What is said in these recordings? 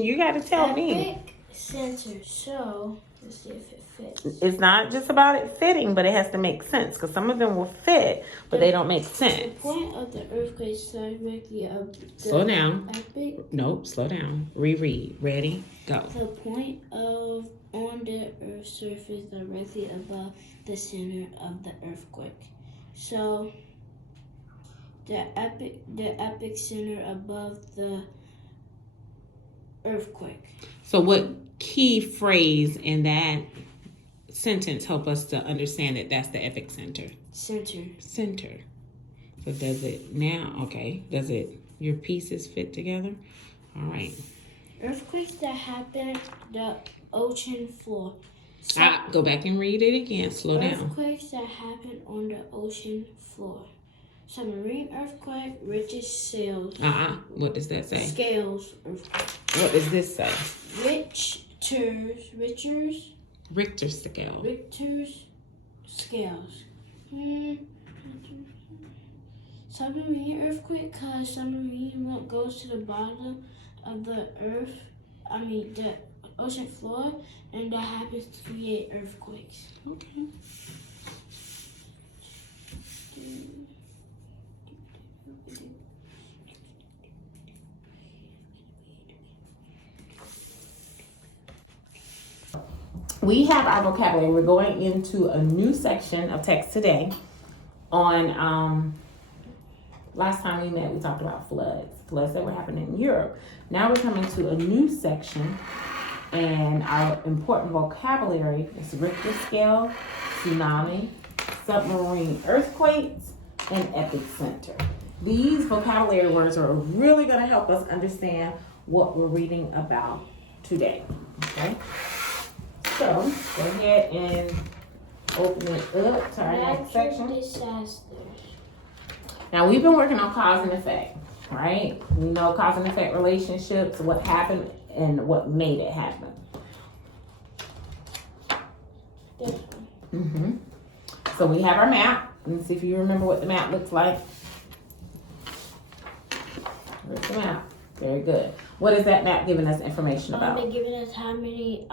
information. You got to tell me. Epic center. So let's see if it fits. It's not just about it fitting, but it has to make sense. Because some of them will fit, but they don't make sense. The point of the earthquake directly of the Slow down. epic. Nope, slow down. Reread. Ready? Go. The point of on the Earth's surface directly above the center of the earthquake. So the epic center above the earthquake. So what key phrase in that sentence help us to understand that that's the epicenter? Center. So does it now? Okay. Does it? Your pieces fit together? All right. Earthquakes that happen the ocean floor. Go back and read it again. Slow down. Earthquakes that happen on the ocean floor. Submarine earthquake, Richter scales. What does that say? Scales earthquake. What does this say? Richter scale. Richter's scales. Submarine earthquake, cause submarine goes to the bottom of the the ocean floor, and that happens to create earthquakes. Okay. We have our vocabulary. We're going into a new section of text today on last time we met we talked about floods that were happening in Europe. Now we're coming to a new section, and our important vocabulary is Richter scale, tsunami, submarine earthquakes, and epicenter. These vocabulary words are really going to help us understand what we're reading about today. Okay? So, go ahead and open it up to our next section. Disasters. Now, we've been working on cause and effect, right? We know cause and effect relationships, what happened, and what made it happen. So, we have our map. Let's see if you remember what the map looks like. Where's the map? Very good. What is that map giving us information about? They're giving us how many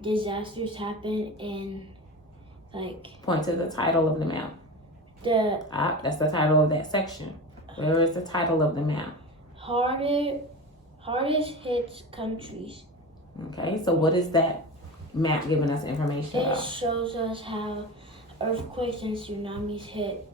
disasters happen in, Point to the title of the map. That's the title of that section. Where is the title of the map? Hardest hit countries. Okay, so what is that map giving us information about? It shows us how earthquakes and tsunamis hit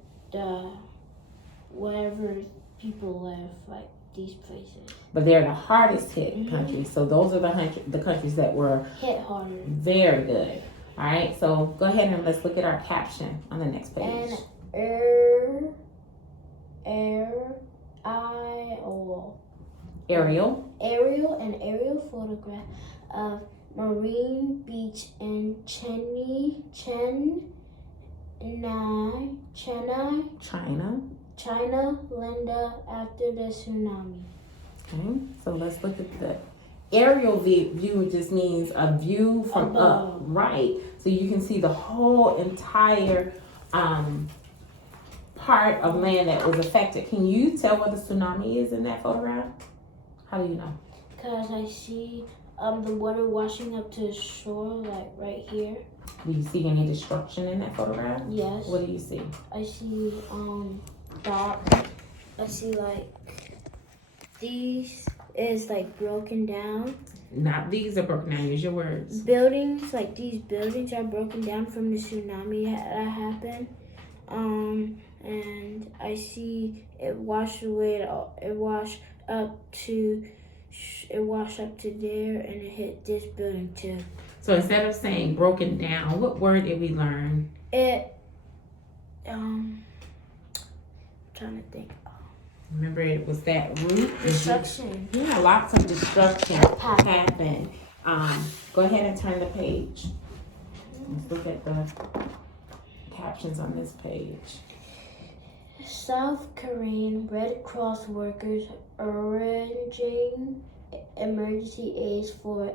wherever people live, these places. But they're the hardest hit countries. So those are the countries that were hit harder. Very good. All right, so go ahead and let's look at our caption on the next page. Aerial photograph of marine beach in China, Linda, after the tsunami. Okay, so let's look at the aerial view. Just means a view from up, right? So you can see the whole entire part of land that was affected. Can you tell where the tsunami is in that photograph? How do you know? Because I see the water washing up to the shore, right here. Do you see any destruction in that photograph? Yes. What do you see? I see dots. I see these is broken down. Not these are broken down. Use your words. Buildings, these buildings are broken down from the tsunami that happened. And I see it washed away. It washed up to there, and it hit this building too. So instead of saying broken down, what word did we learn? Trying to think. Remember, it was that root. Destruction. Yeah, lots of destruction happened. Go ahead and turn the page. Let's look at the captions on this page. South Korean Red Cross workers arranging emergency aid for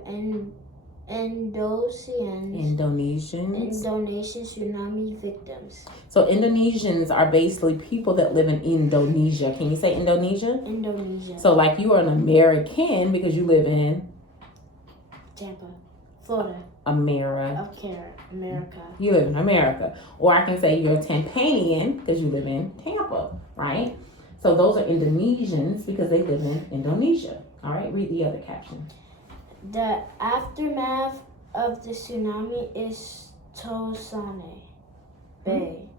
Indonesian tsunami victims. So Indonesians are basically people that live in Indonesia. Can you say Indonesia? Indonesia. So you are an American because you live in Tampa, Florida. America. America. You live in America. Or I can say you're a Tampanian because you live in Tampa, right? So those are Indonesians because they live in Indonesia. All right, read the other caption. The aftermath of the tsunami is Tosane Bay.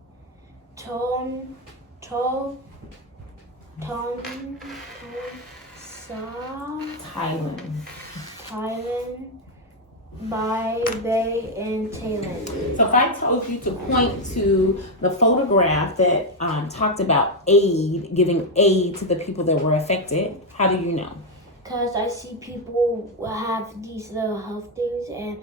Ton Thailand Bay and Thailand. So if I told you to point to the photograph that talked about aid, giving aid to the people that were affected, how do you know? Because I see people have these little health things, and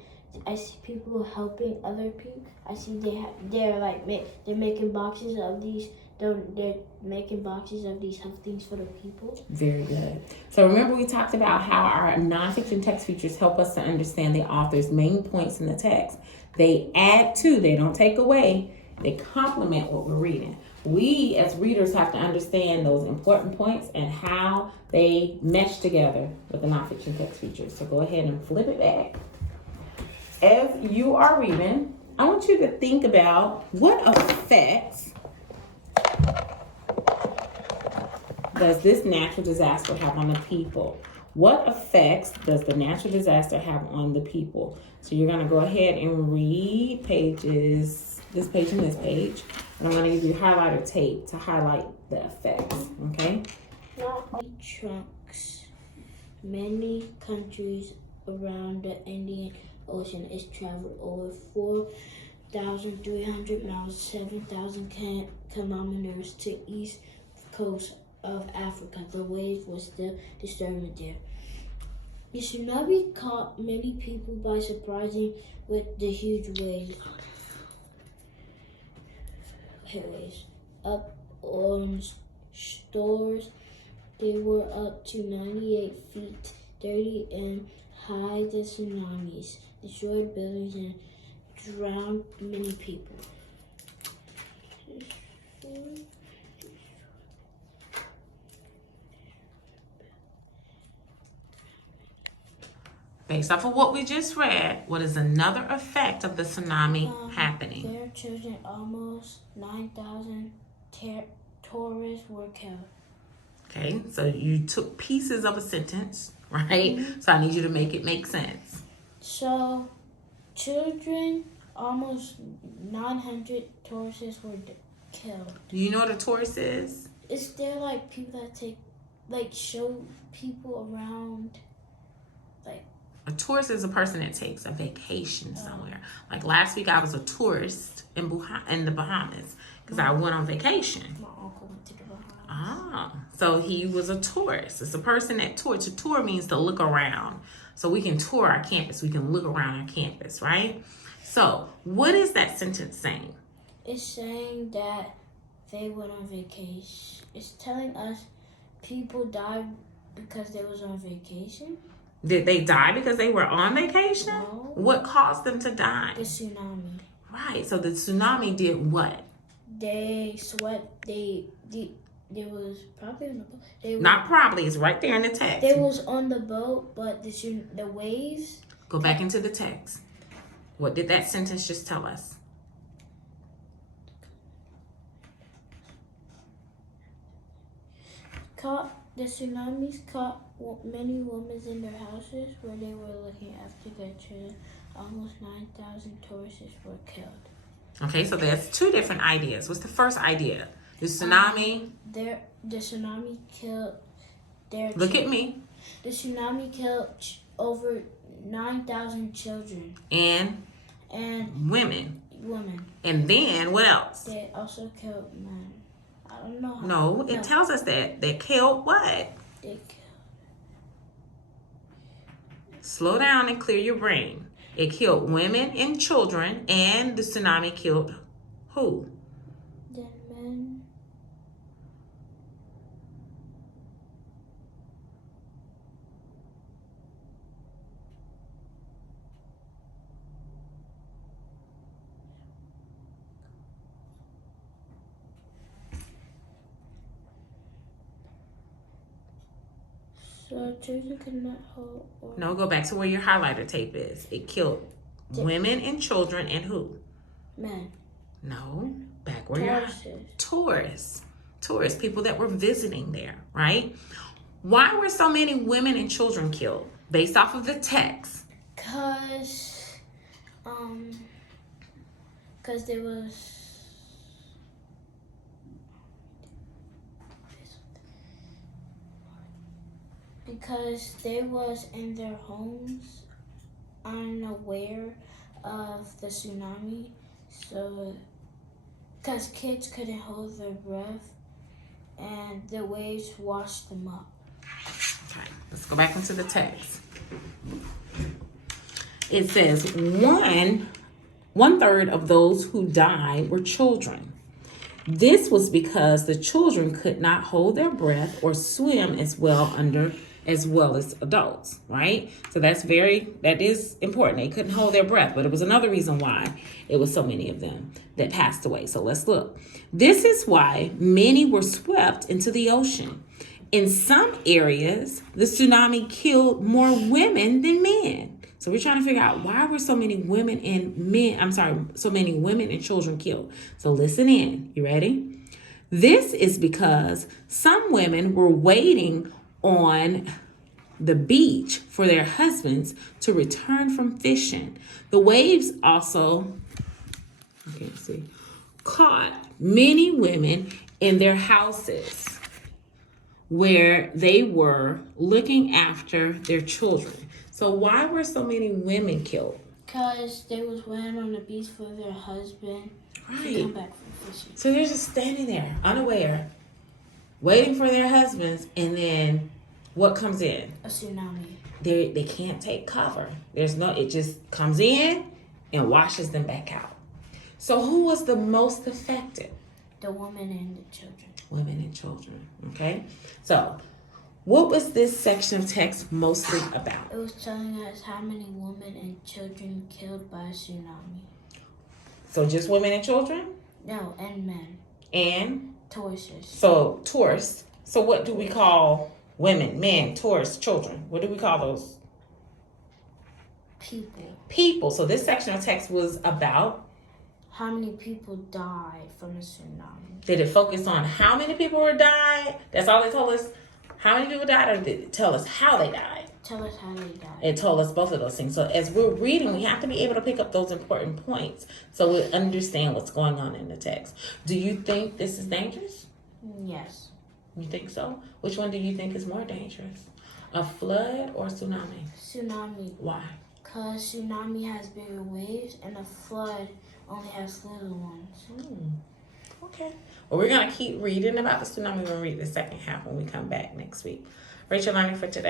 I see people helping other people. I see they're making boxes of these. They're making boxes of these health things for the people. Very good. So remember we talked about how our nonfiction text features help us to understand the author's main points in the text. They add to, they don't take away, they complement what we're reading. We as readers have to understand those important points and how they mesh together with the nonfiction text features. So go ahead and flip it back. As you are reading, I want you to think about what effects does this natural disaster have on the people? What effects does the natural disaster have on the people? So you're going to go ahead and read pages, this page and this page. And I'm going to give you highlighter tape to highlight the effects, okay? Trunks. Many countries around the Indian Ocean is traveled over 4,300 miles, 7,000 kilometers to east coast of Africa. The waves were still disturbing there. The tsunami caught many people by surprising with the huge waves. Up on stores, they were up to 98 feet, 30 and high. The tsunamis destroyed buildings and drowned many people. Based off of what we just read, what is another effect of the tsunami happening? Their children, almost 9,000 tourists were killed. Okay, so you took pieces of a sentence, right? Mm-hmm. So I need you to make it make sense. So, children, almost 900 tourists were killed. Do you know what a tourist is? Is there like people that show people around, like? A tourist is a person that takes a vacation somewhere. Like last week, I was a tourist in the Bahamas because I went on vacation. My uncle went to the Bahamas. Ah, so he was a tourist. It's a person that tours. To tour means to look around. So we can tour our campus. We can look around our campus, right? So what is that sentence saying? It's saying that they went on vacation. It's telling us people died because they was on vacation. Did they die because they were on vacation? No. What caused them to die? The tsunami. Right. So the tsunami did what? They was probably on the boat. Not probably. It's right there in the text. They was on the boat, but the waves. Go back into the text. What did that sentence just tell us? The tsunamis caught many women in their houses where they were looking after their children. Almost 9,000 tourists were killed. Okay, so there's two different ideas. What's the first idea? The tsunami. The tsunami killed their. Look at me. The tsunami killed over 9,000 children. And women. And then what else? They also killed men. I don't know. No, it tells us that they killed what? They killed. Slow down and clear your brain. It killed women and children, and the tsunami killed who? The men. So children could not hold. Or No, go back to where your highlighter tape is. It killed women and children and who? Men. No, back where your Tourists. Tourists, people that were visiting there, right? Why were so many women and children killed? Based off of the text. Cause there was. Because they was in their homes unaware of the tsunami, so because kids couldn't hold their breath and the waves washed them up. Okay, let's go back into the text. It says 1/3 of those who died were children. This was because the children could not hold their breath or swim as well as adults, right? So that is important. They couldn't hold their breath, but it was another reason why it was so many of them that passed away. So let's look. This is why many were swept into the ocean. In some areas, the tsunami killed more women than men. So we're trying to figure out why were so many women and children killed. So listen in. You ready? This is because some women were waiting on the beach for their husbands to return from fishing. The waves also, caught many women in their houses where they were looking after their children. So why were so many women killed? Because they was waiting on the beach for their husband to come back from fishing. So they're just standing there, unaware, waiting for their husbands, and then what comes in? A tsunami. They can't take cover. It just comes in and washes them back out. So who was the most affected? The women and the children. Women and children, okay? So what was this section of text mostly about? It was telling us how many women and children killed by a tsunami. So just women and children? No, and men. And? Tourists. So tourists. So what do we call women, men, tourists, children? What do we call those? People. So this section of text was about? How many people died from the tsunami? Did it focus on how many people were died? That's all they told us? How many people died, or did it tell us how they died? Tell us how they died. It told us both of those things. So as we're reading, we have to be able to pick up those important points so we understand what's going on in the text. Do you think this is dangerous? Yes. You think so? Which one do you think is more dangerous? A flood or tsunami? Tsunami. Why? Because tsunami has bigger waves and a flood only has little ones. Okay. Well, we're going to keep reading about the tsunami. We're going to read the second half when we come back next week. Rachel, learning for today.